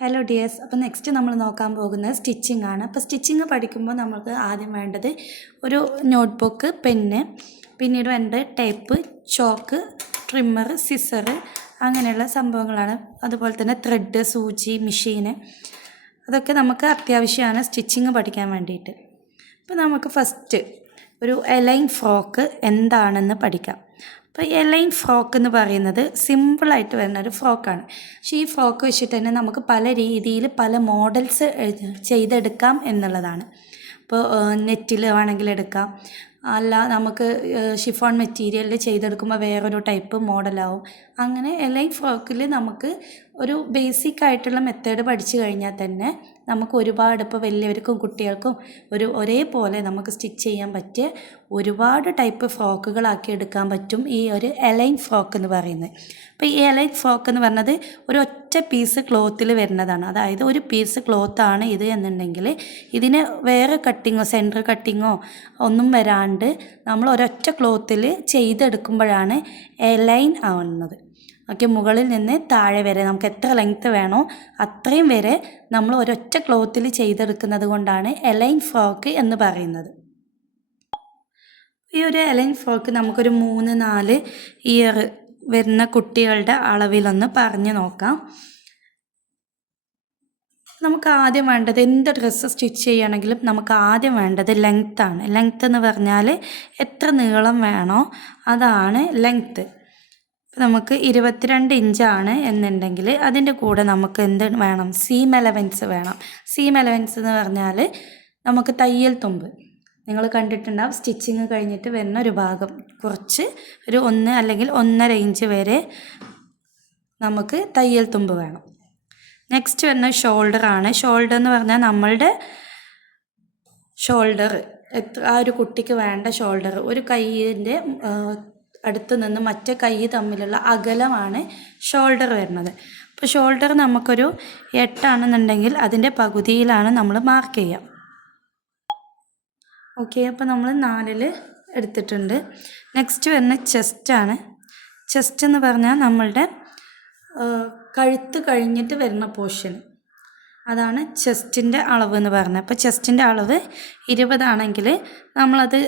Hello dears അപ്പോൾ next നമ്മൾ നോക്കാൻ പോകുന്നത് സ്റ്റിച്ചിങ് ആണ്. അപ്പോൾ സ്റ്റിച്ചിങ് പഠിക്കുമ്പോൾ നമുക്ക് ആദ്യം വേണ്ടത് ഒരു നോട്ട്ബുക്ക് പെന്ന് പിന്നീട് വേണ്ടത് ടേപ്പ് ചോക്ക് ട്രിമ്മർ സിസറ് അങ്ങനെയുള്ള സംഭവങ്ങളാണ്. അതുപോലെ തന്നെ ത്രെഡ് സൂചി മെഷീന് അതൊക്കെ നമുക്ക് അത്യാവശ്യമാണ് സ്റ്റിച്ചിങ് പഠിക്കാൻ വേണ്ടിയിട്ട്. അപ്പോൾ നമുക്ക് ഫസ്റ്റ് ഒരു എലൈൻ ഫ്രോക്ക് എന്താണെന്ന് പഠിക്കാം. അപ്പോൾ എലൈൻ ഫ്രോക്ക് എന്ന് പറയുന്നത് സിമ്പിളായിട്ട് വരുന്ന ഒരു ഫ്രോക്കാണ്. പക്ഷേ ഈ ഫ്രോക്ക് വെച്ചിട്ട് തന്നെ നമുക്ക് പല രീതിയിൽ പല മോഡൽസ് ചെയ്തെടുക്കാം എന്നുള്ളതാണ്. ഇപ്പോൾ നെറ്റിൽ വേണമെങ്കിൽ എടുക്കാം. അല്ല നമുക്ക് ഷിഫോൺ മെറ്റീരിയലിൽ ചെയ്തെടുക്കുമ്പോൾ വേറൊരു ടൈപ്പ് മോഡലാവും. അങ്ങനെ എലൈൻ ഫ്രോക്കിൽ നമുക്ക് ഒരു ബേസിക് ആയിട്ടുള്ള മെത്തേഡ് പഠിച്ചു കഴിഞ്ഞാൽ തന്നെ നമുക്ക് ഒരുപാട് ഇപ്പോൾ വലിയവർക്കും കുട്ടികൾക്കും ഒരു ഒരേപോലെ നമുക്ക് സ്റ്റിച്ച് ചെയ്യാൻ പറ്റിയ ഒരുപാട് ടൈപ്പ് ഫ്രോക്കുകളാക്കി എടുക്കാൻ പറ്റും ഈ ഒരു എലൈൻ ഫ്രോക്ക് എന്ന് പറയുന്നത്. അപ്പോൾ ഈ എലൈൻ ഫ്രോക്ക് എന്ന് പറഞ്ഞത് ഒരു ഒറ്റ പീസ് ക്ലോത്തിൽ വരുന്നതാണ്. അതായത് ഒരു പീസ് ക്ലോത്താണ് ഇത് എന്നുണ്ടെങ്കിൽ ഇതിന് വേറെ കട്ടിങ്ങോ സെന്റർ കട്ടിങ്ങോ ഒന്നും വരാണ്ട് നമ്മൾ ഒരൊറ്റ ക്ലോത്തിൽ ചെയ്തെടുക്കുമ്പോഴാണ് എലൈൻ ആവുന്നത്. ഓക്കെ മുകളിൽ നിന്ന് താഴെ വരെ നമുക്ക് എത്ര ലെങ്ത്ത് വേണോ അത്രയും വരെ നമ്മൾ ഒരൊറ്റ ക്ലോത്തിൽ ചെയ്തെടുക്കുന്നത് കൊണ്ടാണ് എലൈൻ ഫ്രോക്ക് എന്ന് പറയുന്നത്. ഈ ഒരു എലൈൻ ഫ്രോക്ക് നമുക്കൊരു മൂന്ന് നാല് ഇയർ വരുന്ന കുട്ടികളുടെ അളവിലൊന്ന് പറഞ്ഞു നോക്കാം. നമുക്ക് ആദ്യം വേണ്ടത് എന്ത് ഡ്രസ്സ് സ്റ്റിച്ച് ചെയ്യണമെങ്കിലും നമുക്ക് ആദ്യം വേണ്ടത് ലെങ്ത്താണ് ലെങ്ത്ത് എന്ന് പറഞ്ഞാൽ എത്ര നീളം വേണോ അതാണ് ലെങ്ത്ത് നമുക്ക് ഇരുപത്തിരണ്ട് ഇഞ്ചാണ് എന്നുണ്ടെങ്കിൽ അതിന്റെ കൂടെ നമുക്ക് എന്ത് വേണം? സീം എലവൻസ് വേണം. സീം എലവൻസ് എന്ന് പറഞ്ഞാൽ നമുക്ക് തയ്യൽ തുമ്പ്. നിങ്ങൾ കണ്ടിട്ടുണ്ടാവും സ്റ്റിച്ചിങ് കഴിഞ്ഞിട്ട് വരുന്ന ഒരു ഭാഗം. കുറച്ച് ഒരു ഒന്ന് അല്ലെങ്കിൽ ഒന്നര ഇഞ്ച് വരെ നമുക്ക് തയ്യൽ തുമ്പ് വേണം. നെക്സ്റ്റ് വരുന്ന ഷോൾഡർ ആണ്. ഷോൾഡർ എന്ന് പറഞ്ഞാൽ നമ്മളുടെ ഷോൾഡർ എത്ര ആ ഒരു കുട്ടിക്ക് വേണ്ട ഷോൾഡർ ഒരു കൈയിന്റെ അടുത്ത് നിന്ന് മറ്റേ കൈ തമ്മിലുള്ള അകലമാണ് ഷോൾഡർ വരുന്നത്. അപ്പോൾ ഷോൾഡർ നമുക്കൊരു എട്ടാണെന്നുണ്ടെങ്കിൽ അതിന്റെ പകുതിയിലാണ് നമ്മൾ മാർക്ക് ചെയ്യുക. ഓക്കെ അപ്പോൾ നമ്മൾ നാലിൽ എടുത്തിട്ടുണ്ട്. നെക്സ്റ്റ് വരുന്ന ചെസ്റ്റാണ് ചെസ്റ്റ് എന്ന് പറഞ്ഞാൽ നമ്മളുടെ കഴുത്ത് കഴിഞ്ഞിട്ട് വരുന്ന പോർഷൻ അതാണ് ചെസ്റ്റിന്റെ അളവ് എന്ന് പറഞ്ഞത്. അപ്പോൾ ചെസ്റ്റിന്റെ അളവ് ഇരുപതാണെങ്കിൽ നമ്മളത്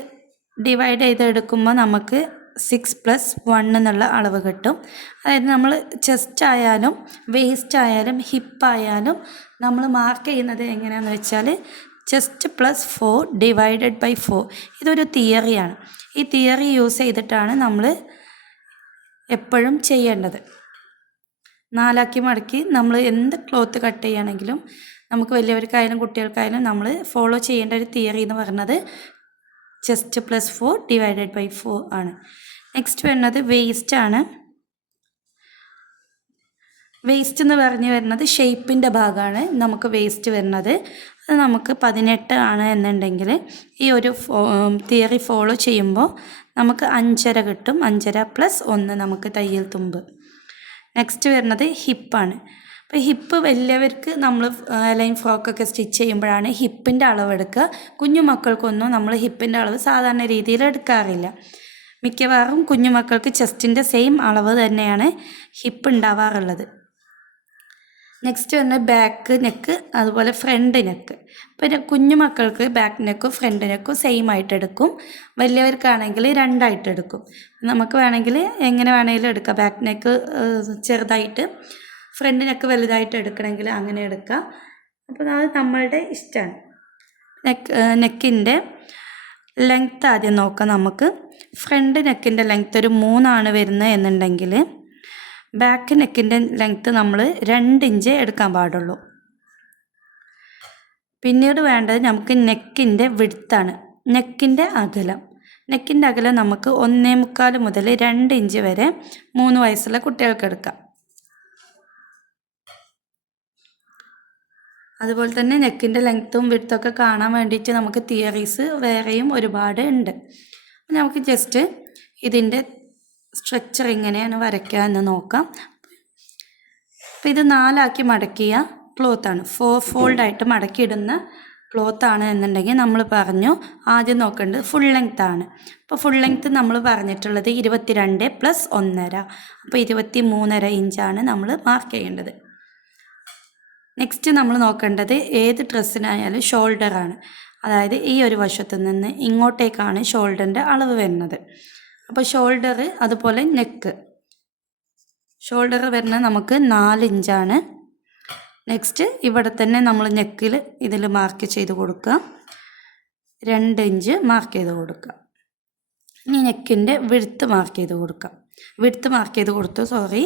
ഡിവൈഡ് ചെയ്തെടുക്കുമ്പോൾ നമുക്ക് സിക്സ് പ്ലസ് വൺ എന്നുള്ള അളവ് കിട്ടും. അതായത് നമ്മൾ ചെസ്റ്റ് ആയാലും വേസ്റ്റ് ആയാലും ഹിപ്പ് ആയാലും നമ്മൾ മാർക്ക് ചെയ്യുന്നത് എങ്ങനെയാണെന്ന് വെച്ചാൽ chest plus four divided by four ഇതൊരു തിയറിയാണ് ഈ തിയറി യൂസ് ചെയ്തിട്ടാണ് നമ്മൾ എപ്പോഴും ചെയ്യേണ്ടത്. നാലാക്കി മടക്കി നമ്മൾ എന്ത് ക്ലോത്ത് കട്ട് ചെയ്യുകയാണെങ്കിലും നമുക്ക് വലിയവർക്കായാലും കുട്ടികൾക്കായാലും നമ്മൾ ഫോളോ ചെയ്യേണ്ട ഒരു തിയറി എന്ന് പറയുന്നത് chest plus four divided by four ആണ്. നെക്സ്റ്റ് വരുന്നത് വേസ്റ്റ് ആണ്. വേസ്റ്റ് എന്ന് പറഞ്ഞു വരുന്നത് ഷേപ്പിന്റെ ഭാഗമാണ്. നമുക്ക് വേസ്റ്റ് വരുന്നത്. അത് നമുക്ക് പതിനെട്ട് ആണ് എന്നുണ്ടെങ്കിൽ ഈ ഒരു തിയറി ഫോളോ ചെയ്യുമ്പോൾ നമുക്ക് അഞ്ചര കിട്ടും. അഞ്ചര പ്ലസ് ഒന്ന് നമുക്ക് തയ്യൽ തുമ്പ്. നെക്സ്റ്റ് വരുന്നത് ഹിപ്പാണ് അപ്പോൾ ഹിപ്പ് വലിയവർക്ക് നമ്മൾ ലൈൻ ഫ്രോക്കൊക്കെ സ്റ്റിച്ച് ചെയ്യുമ്പോഴാണ് ഹിപ്പിന്റെ അളവ് എടുക്കുക. കുഞ്ഞു മക്കൾക്കൊന്നും നമ്മൾ ഹിപ്പിന്റെ അളവ് സാധാരണ രീതിയിൽ എടുക്കാറില്ല. മിക്കവാറും കുഞ്ഞു മക്കൾക്ക് ചെസ്റ്റിന്റെ സെയിം അളവ് തന്നെയാണ് ഹിപ്പ് ഉണ്ടാവാറുള്ളത്. നെക്സ്റ്റ് വന്ന് ബാക്ക് നെക്ക് അതുപോലെ ഫ്രണ്ട് നെക്ക്. പിന്നെ കുഞ്ഞു മക്കൾക്ക് ബാക്ക് നെക്കും ഫ്രണ്ട് നെക്കും സെയിം ആയിട്ട് എടുക്കും. വലിയവർക്കാണെങ്കിൽ രണ്ടായിട്ട് എടുക്കും. നമുക്ക് വേണമെങ്കിൽ എങ്ങനെ വേണമെങ്കിലും എടുക്കാം. ബാക്ക് നെക്ക് ചെറുതായിട്ട്. ഫ്രണ്ട് നെക്ക് വലുതായിട്ട് എടുക്കണമെങ്കിൽ അങ്ങനെ എടുക്കാം. അപ്പോൾ അത് നമ്മളുടെ ഇഷ്ടമാണ്. നെക്ക് നെക്കിന്റെ ലെങ്ത്ത് ആദ്യം നോക്കാം നമുക്ക്. ഫ്രണ്ട് നെക്കിന്റെ ലെങ്ത്ത് ഒരു മൂന്നാണ് വരുന്നത് എന്നുണ്ടെങ്കിൽ ബാക്ക് നെക്കിന്റെ ലെങ്ത്ത് നമ്മൾ രണ്ട് ഇഞ്ച് എടുക്കാൻ പാടുള്ളൂ. പിന്നീട് വേണ്ടത് നമുക്ക് നെക്കിന്റെ വിടുത്താണ് നെക്കിന്റെ അകലം. നെക്കിന്റെ അകലം നമുക്ക് ഒന്നേ മുക്കാൽ മുതൽ രണ്ട് ഇഞ്ച് വരെ മൂന്ന് വയസ്സുള്ള കുട്ടികൾക്ക് എടുക്കാം. അതുപോലെ തന്നെ നെക്കിന്റെ ലെങ്ത്തും വിടുത്തൊക്കെ കാണാൻ വേണ്ടിയിട്ട് നമുക്ക് തിയറീസ് വേറെയും ഒരുപാട് ഉണ്ട്. നമുക്ക് ജസ്റ്റ് ഇതിന്റെ സ്ട്രക്ചർ എങ്ങനെയാണ് വരയ്ക്കുക എന്ന് നോക്കാം. അപ്പോൾ ഇത് നാലാക്കി മടക്കിയ ക്ലോത്താണ് ഫോർ ഫോൾഡായിട്ട് മടക്കിയിടുന്ന ക്ലോത്താണ് എന്നുണ്ടെങ്കിൽ നമ്മൾ പറഞ്ഞു ആദ്യം നോക്കേണ്ടത് ഫുൾ ലെങ്ത് ആണ്. അപ്പോൾ ഫുൾ ലെങ്ത് നമ്മൾ പറഞ്ഞിട്ടുള്ളത് ഇരുപത്തിരണ്ട് പ്ലസ് ഒന്നര. അപ്പോൾ ഇരുപത്തി മൂന്നര ഇഞ്ചാണ് നമ്മൾ മാർക്ക് ചെയ്യേണ്ടത്. നെക്സ്റ്റ് നമ്മൾ നോക്കേണ്ടത് ഏത് ഡ്രസ്സിനായാലും ഷോൾഡറാണ് അതായത് ഈ ഒരു വശത്തു നിന്ന് ഇങ്ങോട്ടേക്കാണ് ഷോൾഡറിന്റെ അളവ് വരുന്നത്. അപ്പോൾ ഷോൾഡർ അതുപോലെ നെക്ക് ഷോൾഡർ വരുന്നത് നമുക്ക് നാല് ഇഞ്ചാണ് നെക്സ്റ്റ് ഇവിടെ തന്നെ നമ്മൾ നെക്കിൽ ഇതിൽ മാർക്ക് ചെയ്ത് കൊടുക്കുക. രണ്ട് ഇഞ്ച് മാർക്ക് ചെയ്ത് കൊടുക്കുക. ഇനി നെക്കിന്റെ വിഴുത്ത് മാർക്ക് ചെയ്ത് കൊടുക്കുക. വിഴുത്ത് മാർക്ക് ചെയ്ത് കൊടുത്തു സോറി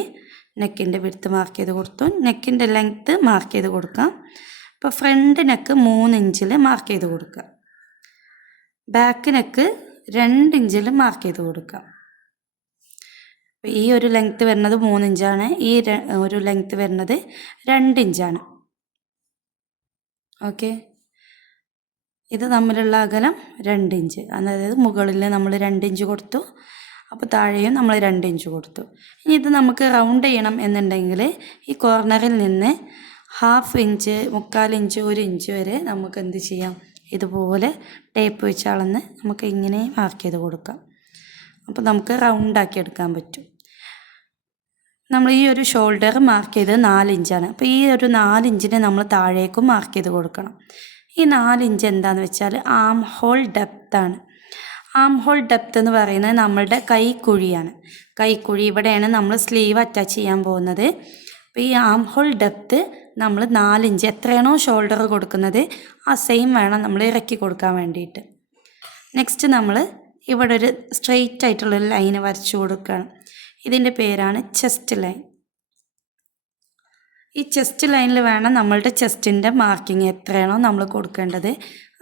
നെക്കിന്റെ വിടുത്ത് മാർക്ക് ചെയ്ത് കൊടുത്തു. നെക്കിന്റെ ലെങ്ത്ത് മാർക്ക് ചെയ്ത് കൊടുക്കാം. അപ്പോൾ ഫ്രണ്ട് നെക്ക് മൂന്ന് ഇഞ്ചിൽ മാർക്ക് ചെയ്ത് കൊടുക്കുക. ബാക്ക് നെക്ക് രണ്ട് ഇഞ്ചിൽ മാർക്ക് ചെയ്ത് കൊടുക്കാം ഈ ഒരു ലെങ്ത്ത് വരുന്നത് മൂന്ന് ഇഞ്ചാണ്. ഈ ഒരു ലെങ്ത്ത് വരുന്നത് രണ്ട് ഇഞ്ചാണ്. ഓക്കെ ഇത് തമ്മിലുള്ള അകലം രണ്ട് ഇഞ്ച്. അതായത് മുകളിൽ നമ്മൾ രണ്ട് ഇഞ്ച് കൊടുത്തു. അപ്പോൾ താഴെയും നമ്മൾ രണ്ട് ഇഞ്ച് കൊടുത്തു. ഇനി ഇത് നമുക്ക് റൗണ്ട് ചെയ്യണം എന്നുണ്ടെങ്കിൽ ഈ കോർണറിൽ നിന്ന് ഹാഫ് ഇഞ്ച് മുക്കാൽ ഇഞ്ച് ഒരു ഇഞ്ച് വരെ നമുക്ക് എന്ത് ചെയ്യാം? ഇതുപോലെ ടേപ്പ് വെച്ച് അളന്ന് നമുക്ക് ഇങ്ങനെ മാർക്ക് ചെയ്ത് കൊടുക്കാം. അപ്പോൾ നമുക്ക് റൗണ്ടാക്കി എടുക്കാൻ പറ്റും. നമ്മൾ ഈ ഒരു ഷോൾഡർ മാർക്ക് ചെയ്ത് നാല് ഇഞ്ചാണ് അപ്പോൾ ഈ ഒരു നാല് ഇഞ്ചിനെ നമ്മൾ താഴേക്കും മാർക്ക് ചെയ്ത് കൊടുക്കണം. ഈ നാല് ഇഞ്ച് എന്താണെന്ന് വെച്ചാൽ ആം ഹോൾ ഡെപ്താണ് ആം ഹോൾ ഡെപ്ത് എന്ന് പറയുന്നത് നമ്മളുടെ കൈക്കുഴിയാണ്. കൈക്കുഴി ഇവിടെയാണ് നമ്മൾ സ്ലീവ് അറ്റാച്ച് ചെയ്യാൻ പോകുന്നത്. അപ്പോൾ ഈ ആം ഹോൾ ഡെപ്ത് നമ്മൾ നാലിഞ്ച് എത്രയാണോ ഷോൾഡർ കൊടുക്കുന്നത് ആ സെയിം വേണം നമ്മൾ ഇറക്കി കൊടുക്കാൻ വേണ്ടിയിട്ട്. നെക്സ്റ്റ് നമ്മൾ ഇവിടെ ഒരു സ്ട്രെയിറ്റ് ആയിട്ടുള്ളൊരു ലൈൻ വരച്ചു കൊടുക്കുകയാണ്. ഇതിന്റെ പേരാണ് ചെസ്റ്റ് ലൈൻ. ഈ ചെസ്റ്റ് ലൈനിൽ വേണം നമ്മളുടെ ചെസ്റ്റിന്റെ മാർക്കിങ് എത്രയാണോ നമ്മൾ കൊടുക്കേണ്ടത്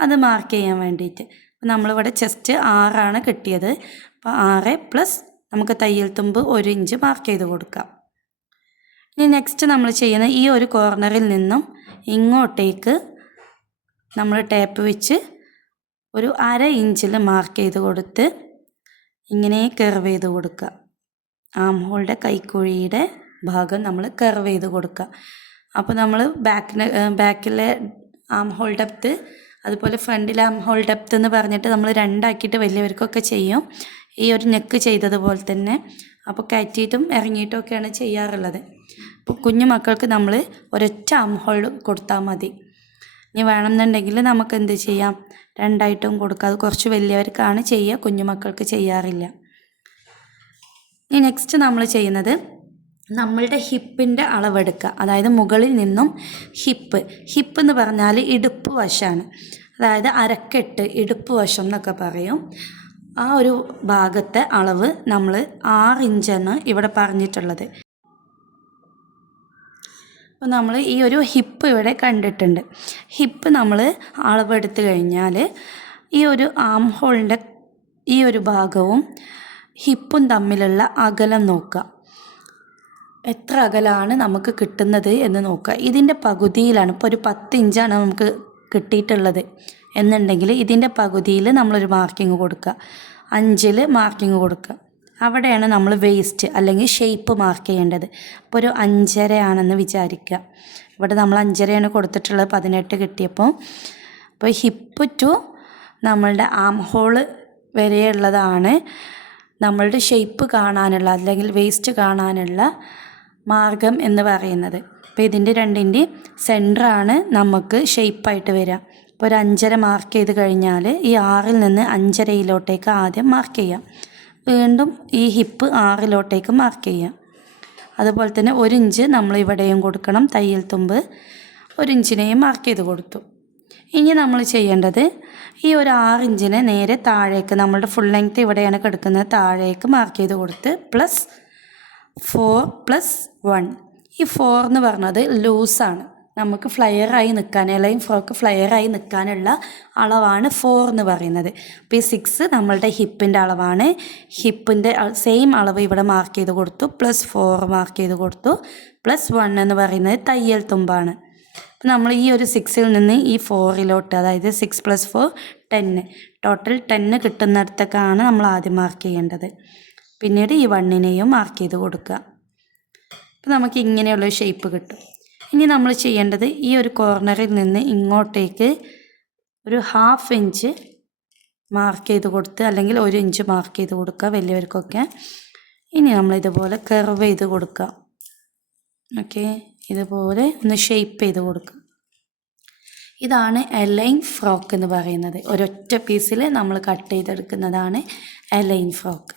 അത് മാർക്ക് ചെയ്യാൻ വേണ്ടിയിട്ട്. അപ്പോൾ നമ്മളിവിടെ ചെസ്റ്റ് ആറാണ് കിട്ടിയത്. അപ്പോൾ ആറ് പ്ലസ് നമുക്ക് തയ്യൽ തുമ്പ് ഒരു ഇഞ്ച് മാർക്ക് ചെയ്ത് കൊടുക്കാം. ഇനി നെക്സ്റ്റ് നമ്മൾ ചെയ്യുന്ന ഈ ഒരു കോർണറിൽ നിന്നും ഇങ്ങോട്ടേക്ക് നമ്മൾ ടേപ്പ് വെച്ച് ഒരു അര ഇഞ്ചിൽ മാർക്ക് ചെയ്ത് കൊടുത്ത് ഇങ്ങനെ കർവ് ചെയ്ത് കൊടുക്കുക. ആം ഹോളുടെ കൈക്കുഴിയുടെ ഭാഗം നമ്മൾ കർവ് ചെയ്ത് കൊടുക്കുക. അപ്പോൾ നമ്മൾ ബാക്കിന് ബാക്കിലെ ആം ഹോൾ ഡെപ്ത്ത് അതുപോലെ ഫ്രണ്ടിൽ ആം ഹോൾ ഡെപ്ത്ത് എന്ന് പറഞ്ഞിട്ട് നമ്മൾ രണ്ടാക്കിയിട്ട് വലിയവർക്കൊക്കെ ചെയ്യും. ഈ ഒരു നെക്ക് ചെയ്തതുപോലെ തന്നെ. അപ്പോൾ കയറ്റിയിട്ടും ഇറങ്ങിയിട്ടും ഒക്കെയാണ് ചെയ്യാറുള്ളത്. അപ്പോൾ കുഞ്ഞു മക്കൾക്ക് നമ്മൾ ഒരൊറ്റ ആം ഹോൾ കൊടുത്താൽ മതി. ഇനി വേണമെന്നുണ്ടെങ്കിൽ നമുക്ക് എന്ത് ചെയ്യാം? രണ്ടായിട്ടും കൊടുക്കുക അത് കുറച്ച് വലിയവർക്കാണ് ചെയ്യുക. കുഞ്ഞുമക്കൾക്ക് ചെയ്യാറില്ല. ഇനി നെക്സ്റ്റ് നമ്മൾ ചെയ്യുന്നത് നമ്മളുടെ ഹിപ്പിന്റെ അളവെടുക്കുക. അതായത് മുകളിൽ നിന്നും ഹിപ്പ്. ഹിപ്പ് എന്ന് പറഞ്ഞാൽ ഇടുപ്പ് വശമാണ് അതായത് അരക്കെട്ട് ഇടുപ്പ് വശം എന്നൊക്കെ പറയും. ആ ഒരു ഭാഗത്തെ അളവ് നമ്മൾ ആറ് ഇഞ്ചാണ് ഇവിടെ പറഞ്ഞിട്ടുള്ളത്. അപ്പോൾ നമ്മൾ ഈ ഒരു ഹിപ്പ് ഇവിടെ കണ്ടിട്ടുണ്ട്. ഹിപ്പ് നമ്മൾ അളവെടുത്ത് കഴിഞ്ഞാൽ ഈ ഒരു ആം ഹോളിന്റെ ഈ ഒരു ഭാഗവും ഹിപ്പും തമ്മിലുള്ള അകലം നോക്കുക. എത്ര അകലാണ് നമുക്ക് കിട്ടുന്നത് എന്ന് നോക്കുക. ഇതിന്റെ പകുതിയിലാണ് ഇപ്പോൾ ഒരു പത്ത് ഇഞ്ചാണ് നമുക്ക് കിട്ടിയിട്ടുള്ളത് എന്നുണ്ടെങ്കിൽ ഇതിന്റെ പകുതിയിൽ നമ്മളൊരു മാർക്കിങ് കൊടുക്കുക. അഞ്ചിൽ മാർക്കിങ് കൊടുക്കുക. അവിടെയാണ് നമ്മൾ വേസ്റ്റ് അല്ലെങ്കിൽ ഷേപ്പ് മാർക്ക് ചെയ്യേണ്ടത്. അപ്പോൾ ഒരു അഞ്ചരയാണെന്ന് വിചാരിക്കുക. ഇവിടെ നമ്മൾ അഞ്ചരയാണ് കൊടുത്തിട്ടുള്ളത് പതിനെട്ട് കിട്ടിയപ്പോൾ. അപ്പോൾ ഹിപ്പ് ടു നമ്മളുടെ ആം ഹോൾ വരെയുള്ളതാണ് നമ്മളുടെ ഷേപ്പ് കാണാനുള്ള അല്ലെങ്കിൽ വേസ്റ്റ് കാണാനുള്ള മാർഗം എന്ന് പറയുന്നത്. അപ്പോൾ ഇതിന്റെ രണ്ടിന്റെ സെന്ററാണ് നമുക്ക് ഷേപ്പായിട്ട് വരിക. അപ്പോൾ ഒരു അഞ്ചര മാർക്ക് ചെയ്ത് കഴിഞ്ഞാൽ ഈ ആറിൽ നിന്ന് അഞ്ചരയിലോട്ടേക്ക് ആദ്യം മാർക്ക് ചെയ്യാം വീണ്ടും ഈ ഹിപ്പ് ആറിലോട്ടേക്ക് മാർക്ക് ചെയ്യാം അതുപോലെ തന്നെ ഒരു ഇഞ്ച് നമ്മൾ ഇവിടെയും കൊടുക്കണം. തയ്യൽ തുമ്പ് ഒരു ഇഞ്ചിനെയും മാർക്ക് ചെയ്ത് കൊടുത്തു. ഇനി നമ്മൾ ചെയ്യേണ്ടത് ഈ ഒരു ആറിഞ്ചിനെ നേരെ താഴേക്ക് നമ്മളുടെ ഫുൾ ലെങ്ത് ഇവിടെയാണ് കിടക്കുന്നത്. താഴേക്ക് മാർക്ക് ചെയ്ത് കൊടുത്ത് പ്ലസ് ഫോർ പ്ലസ് വൺ ഈ ഫോർ എന്ന് പറഞ്ഞത് ലൂസാണ് നമുക്ക് ഫ്ലയറായി നിൽക്കാൻ അല്ലെങ്കിൽ ഫ്രോക്ക് ഫ്ലയറായി നിൽക്കാനുള്ള അളവാണ് ഫോർ എന്ന് പറയുന്നത്. അപ്പോൾ ഈ സിക്സ് നമ്മളുടെ ഹിപ്പിന്റെ അളവാണ്. ഹിപ്പിന്റെ സെയിം അളവ് ഇവിടെ മാർക്ക് ചെയ്ത് കൊടുത്തു. പ്ലസ് ഫോർ മാർക്ക് ചെയ്ത് കൊടുത്തു. പ്ലസ് വൺ എന്ന് പറയുന്നത് തയ്യൽ തുമ്പാണ്. അപ്പോൾ നമ്മൾ ഈ ഒരു സിക്സിൽ നിന്ന് ഈ ഫോറിലോട്ട് അതായത് സിക്സ് പ്ലസ് ഫോർ ടെന്ന് ടോട്ടൽ ടെന്ന് കിട്ടുന്നിടത്തൊക്കെയാണ് നമ്മൾ ആദ്യം മാർക്ക് ചെയ്യേണ്ടത്. പിന്നീട് ഈ വണ്ണിനെയും മാർക്ക് ചെയ്ത് കൊടുക്കുക. അപ്പോൾ നമുക്ക് ഇങ്ങനെയുള്ള ഷേപ്പ് കിട്ടും. ഇനി നമ്മൾ ചെയ്യേണ്ടത് ഈ ഒരു കോർണറിൽ നിന്ന് ഇങ്ങോട്ടേക്ക് ഒരു ഹാഫ് ഇഞ്ച് മാർക്ക് ചെയ്ത് കൊടുത്ത് അല്ലെങ്കിൽ ഒരു ഇഞ്ച് മാർക്ക് ചെയ്ത് കൊടുക്കുക വലിയവർക്കൊക്കെ. ഇനി നമ്മൾ ഇതുപോലെ കർവ് ചെയ്ത് കൊടുക്കുക. ഓക്കെ ഇതുപോലെ ഒന്ന് ഷേപ്പ് ചെയ്ത് കൊടുക്കുക. ഇതാണ് എലൈൻ ഫ്രോക്ക് എന്ന് പറയുന്നത്. ഒരൊറ്റ പീസിൽ നമ്മൾ കട്ട് ചെയ്തെടുക്കുന്നതാണ് എലൈൻ ഫ്രോക്ക്